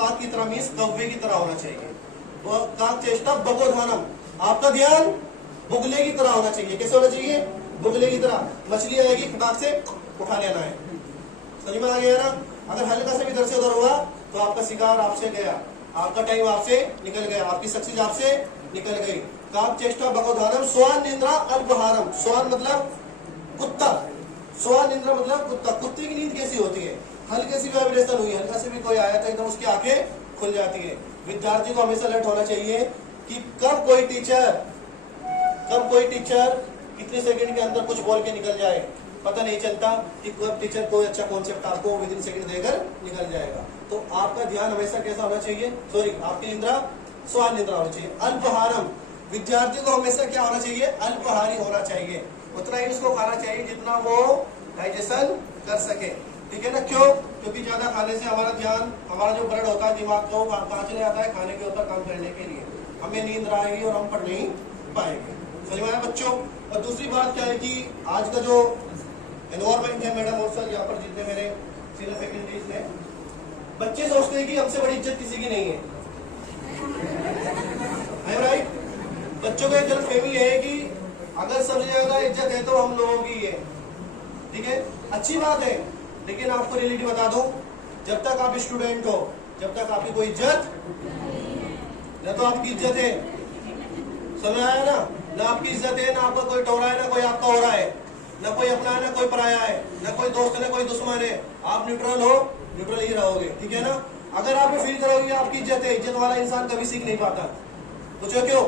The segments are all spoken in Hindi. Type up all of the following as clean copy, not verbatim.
काक की तरह मीन्स कौवे की तरह होना चाहिए। काक चेष्टा बगोधानम, आपका ध्यान बुगले की तरह होना चाहिए। कैसे होना चाहिए? बुगले की तरह। मछली आएगी, फटाक से उठा लेना है। समझ में आ गया ना? अगर हल्का से भी इधर से उधर हुआ तो आपका शिकार आपसे गया, आपका टाइम आपसे निकल गया, आपकी सक्सेस आपसे निकल गई। काक चेष्टा बगोधानम स्वान निंद्रा अल्पहारम। स्वान मतलब कुत्ता, स्वान निंद्रा मतलब कुत्ता। कुत्ते की नींद कैसी होती है? हल्के सी वाइब्रेशन हुई, हल्का से भी कोई आया तो एकदम उसकी आंखें खुल जाती है। विद्यार्थी को हमेशा अलर्ट होना चाहिए कि कब कोई टीचर कितने सेकंड के अंदर कुछ बोल के निकल जाए, पता नहीं चलता कि कब टीचर कोई अच्छा कॉन्सेप्ट आपको विद इन सेकंड देकर निकल जाएगा। तो आपका ध्यान हमेशा कैसा होना चाहिए? सॉरी, आपकी निंद्रा स्वान निंद्रा होनी चाहिए। अल्पहारम, विद्यार्थी को हमेशा क्या होना चाहिए? अल्पहारी होना चाहिए। उतना ही उसको खाना चाहिए जितना वो डाइजेशन कर सके। ठीक है ना? क्यों? क्योंकि ज्यादा खाने से हमारा ध्यान, हमारा जो ब्लड होता है दिमाग को कहाँ चले जाता है? खाने के ऊपर काम करने के लिए। हमें नींद आएगी और हम पढ़ नहीं पाएंगे। समझ में आया बच्चों? और दूसरी बात क्या है कि आज का जो एनवायरमेंट है मैडम और सर, यहाँ पर जितने मेरे सीनियर फैकल्टीज हैं, बच्चे सोचते हैं कि हमसे बड़ी इज्जत किसी की नहीं है। राइट? बच्चों को एक गलतफहमी है कि अगर सबसे ज्यादा इज्जत है तो हम लोगों की है। ठीक है, अच्छी बात है, लेकिन आपको रियलिटी बता दूं, जब तक आप स्टूडेंट हो, जब तक आपकी कोई इज्जत न तो आपकी इज्जत है, समझ आया ना? ना आपकी इज्जत है, ना आपका कोई टोरा है, ना कोई आपका हो रहा है, ना कोई अपना है, ना कोई पराया है, ना कोई दोस्त है, ना कोई दुश्मन है। आप न्यूट्रल हो, न्यूट्रल ही रहोगे। ठीक है ना? अगर आप फील करोगे आपकी इज्जत है, इज्जत वाला इंसान कभी सीख नहीं पाता। पूछो क्यों?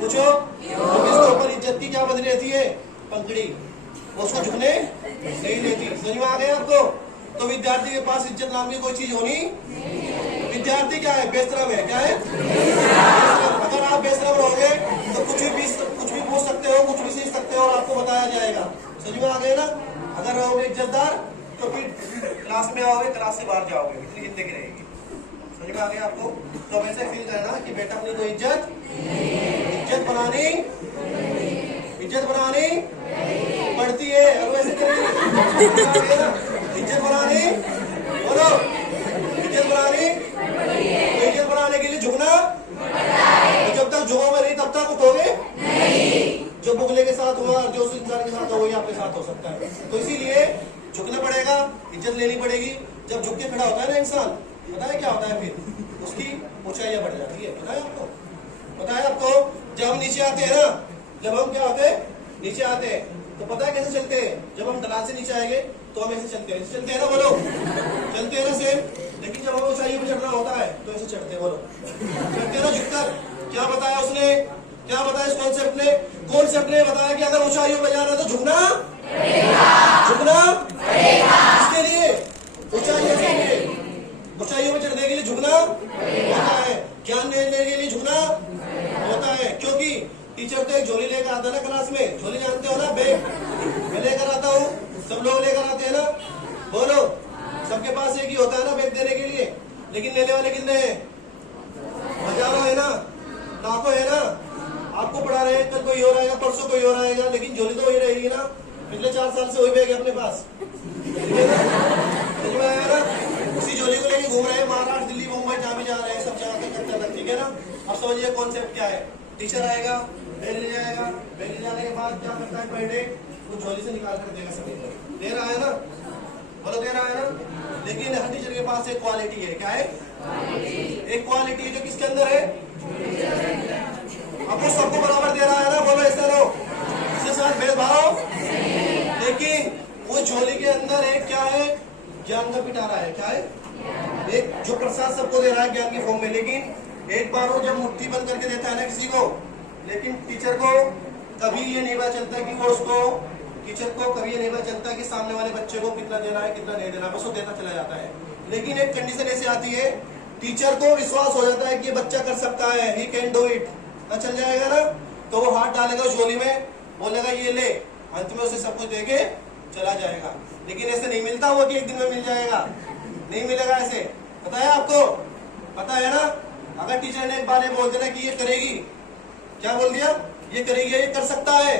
पूछो क्योंकि इसके ऊपर इज्जत की क्या बदली रहती है? पंखड़ी, उसको झुकने नहीं देती। समझ में आ गया आपको? तो विद्यार्थी के पास इज्जत नाम की कोई चीज होनी, विद्यार्थी क्या है? बेशरम है। क्या है? अगर आप बेशरम रहोगे तो कुछ भी पूछ सकते हो, कुछ भी सीख सकते हो और आपको बताया जाएगा। समझ में आ गया ना? अगर रहोगे इज्जतदार तो फिर क्लास में आओगे, क्लास से बाहर जाओगे, इतनी जिंदगी रहेगी। समझ में आ गया आपको? तो वैसे फील करना कि बेटा अपनी कोई इज्जत बनानी पड़ती है। और वैसे इज्जत बनानी, बोलो, इज्जत बनाने के लिए झुकना, तो जब तक झुकोगे नहीं तब तक उठोगे नहीं। जो बुगले के साथ हुआ, जो उस इंसान के साथ हो, वही आपके साथ हो सकता है। तो इसीलिए झुकना पड़ेगा, इज्जत लेनी पड़ेगी। जब झुक के खड़ा होता है ना इंसान, पता है क्या होता है? फिर उसकी ऊंचाइयां बढ़ जाती है। पता है आपको? पता है आपको? जब हम नीचे आते हैं ना, जब हम क्या होते हैं? नीचे आते हैं तो पता है कैसे चलते हैं? जब हम ढलान से नीचे आएंगे तो हम ऐसे चलते हैं, ना, बोलो, चलते हैं ना सेम। लेकिन जब हमें ऊंचाई पे चढ़ना होता है तो ऐसे चढ़ते हैं, बोलो, चढ़ते हैं ना झुककर। क्या बताया उसने? क्या बताया इस कॉन्सेप्ट ने बताया कि अगर ऊंचाइयों पर जाना तो झुकना इसके लिए, ऊंचाइयों में चढ़ने के लिए झुकना होता है, ज्ञान लेने के लिए झुकना होता है। क्योंकि टीचर तो एक झोली लेकर आता है ना क्लास में, झोली जानते हो ना? बैग मैं लेकर आता हूँ, सब लोग लेकर आते हैं ना, बोलो, सबके पास एक ही होता है ना बैग देने के लिए। लेकिन लेने वाले कितने हैं? हजारों है ना, लाखों है ना। आपको पढ़ा रहे हैं, कल कोई और आएगा, परसों कोई और आएगा, लेकिन झोली तो वही रहेगी ना। पिछले 4 साल से वही बैग है अपने पास, समझ में आया ना? उसी झोली को लेके घूम रहे हैं, महाराष्ट्र, दिल्ली, मुंबई, जहाँ भी जा रहे हैं, सब जगह तक। ठीक है ना? अब समझिए कॉन्सेप्ट क्या है। टीचर आएगा, बैग ले जाएगा, बैग ले जाने के बाद क्या करता है? पर डे वो झोली से निकाल कर देगा, सभी को दे रहा है ना, बोलो, दे रहा है ना। लेकिन हर टीचर के पास एक क्वालिटी है। क्या है? एक क्वालिटी है जो किसके अंदर है? अब वो सबको बराबर दे रहा है ना, बोलो, ऐसा लो, इसके साथ भेदभाव। लेकिन वो झोली के अंदर एक क्या है? ज्ञान का पिटारा है। क्या है? एक जो प्रसाद सबको दे रहा है ज्ञान की फॉर्म में। लेकिन एक बार वो जब मुट्ठी बंद करके देता है ना किसी को, लेकिन टीचर को कभी ये नहीं पता चलता कि वो उसको, टीचर को कभी ये नहीं पता चलता कि सामने वाले बच्चे को कितना देना है, कितना नहीं देना, बस वो देता चला जाता है। लेकिन एक कंडीशन ऐसी आती है, टीचर को विश्वास हो जाता है कि ये बच्चा कर सकता है, ही कैन डू इट, चल जाएगा ना, तो वो हाथ डालेगा झोली में, बोलेगा ये ले, अंत में उसे सब कुछ देके चला जाएगा। लेकिन ऐसे नहीं मिलता हुआ कि एक दिन में मिल जाएगा, नहीं मिलेगा ऐसे। पता है आपको? पता है ना? अगर टीचर ने एक बार ये बोल देना कि ये करेगी, क्या बोल दिया? ये करेगी, ये कर सकता है,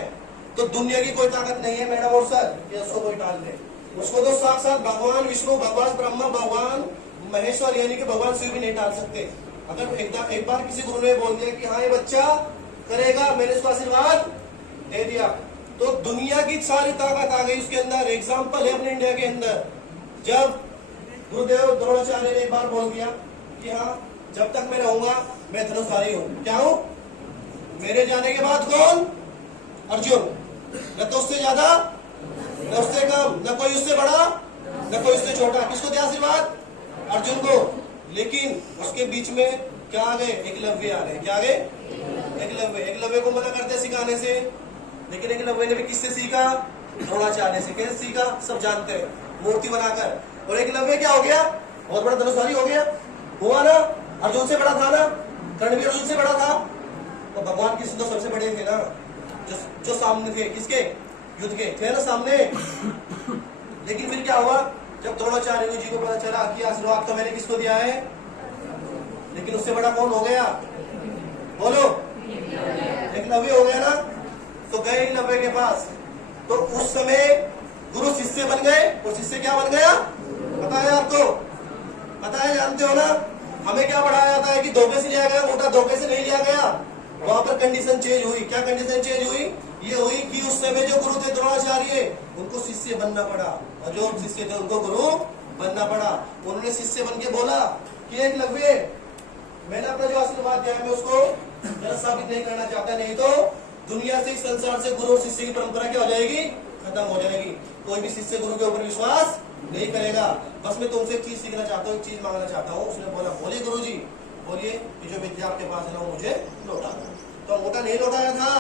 तो दुनिया की कोई ताकत नहीं है मैडम और सर कि उसको कोई टाल दे। उसको तो साक्षात भगवान विष्णु, भगवान ब्रह्मा, भगवान महेश्वर यानी कि भगवान शिव भी नहीं टाल सकते। अगर एक बार किसी गुरु ने बोल दिया कि हाँ ये बच्चा करेगा, मैंने उसको आशीर्वाद दे दिया, तो दुनिया की सारी ताकत आ गई उसके अंदर। एग्जाम्पल है अपने इंडिया के अंदर, जब गुरुदेव द्रोणाचार्य ने एक बार बोल दिया कि हाँ जब तक मैं रहूंगा मैं धनुषधारी हूं। क्या हूं? मेरे जाने के बाद कौन? अर्जुन। न तो उससे ज्यादा न उससे कम, न कोई उससे बड़ा न कोई उससे छोटा। किसको दिया आशीर्वाद? अर्जुन को। लेकिन उसके बीच में क्या आ गए? एकलव्य आ गए। क्या आ गए? एकलव्य को मना करते सिखाने से, लेकिन एकलव्य ने भी किससे सीखा? द्रोणाचार्य से। कैसे सीखा? सब जानते हैं, मूर्ति बनाकर। और एकलव्य क्या हो गया? बहुत बड़ा धनुषधारी हो गया। हुआ ना? अर्जुन से बड़ा था ना? कर्ण भी अर्जुन से बड़ा था। तो भगवान कृष्ण तो सबसे बड़े थे ना, जो सामने थे। किसके? युद्ध के थे ना सामने। लेकिन फिर क्या हुआ? जब द्रोणाचार्य जी को पता चला कि आशीर्वाद तो मैंने किसको दिया है, लेकिन उससे बड़ा कौन हो गया? बोलो। एकलव्य हो गया ना। तो गए एकलव्य के पास, तो उस समय गुरु शिष्य बन गए। और शिष्य क्या बन गया? पता है आपको? पता है, जानते हो ना? हमें क्या पढ़ाया जाता है कि धोखे से लिया गया मोटा, धोखे से नहीं लिया गया। वहां पर कंडीशन चेंज हुई। क्या कंडीशन चेंज हुई? ये हुई कि उस समय जो गुरु थे द्रोणाचार्य, उनको शिष्य बनना पड़ा, और जो शिष्य थे उनको गुरु बनना पड़ा। उन्होंने शिष्य बन के बोला कि एकलव्य, मैंने अपना जो आशीर्वाद दिया है मैं उसको गलत साबित नहीं करना चाहता, नहीं तो दुनिया से, इस संसार से गुरु और शिष्य की परंपरा क्या हो जाएगी? खत्म हो जाएगी। कोई भी शिष्य गुरु के ऊपर विश्वास नहीं करेगा। बस मैं तुमसे एक चीज सीखना चाहता हूँ, एक चीज मांगना चाहता हूँ। उसने बोला, बोलिए गुरुजी, बोलिए कि जो विद्या आपके पास है ना वो मुझे लौटा दो। तो अंगूठा नहीं लौटाया था।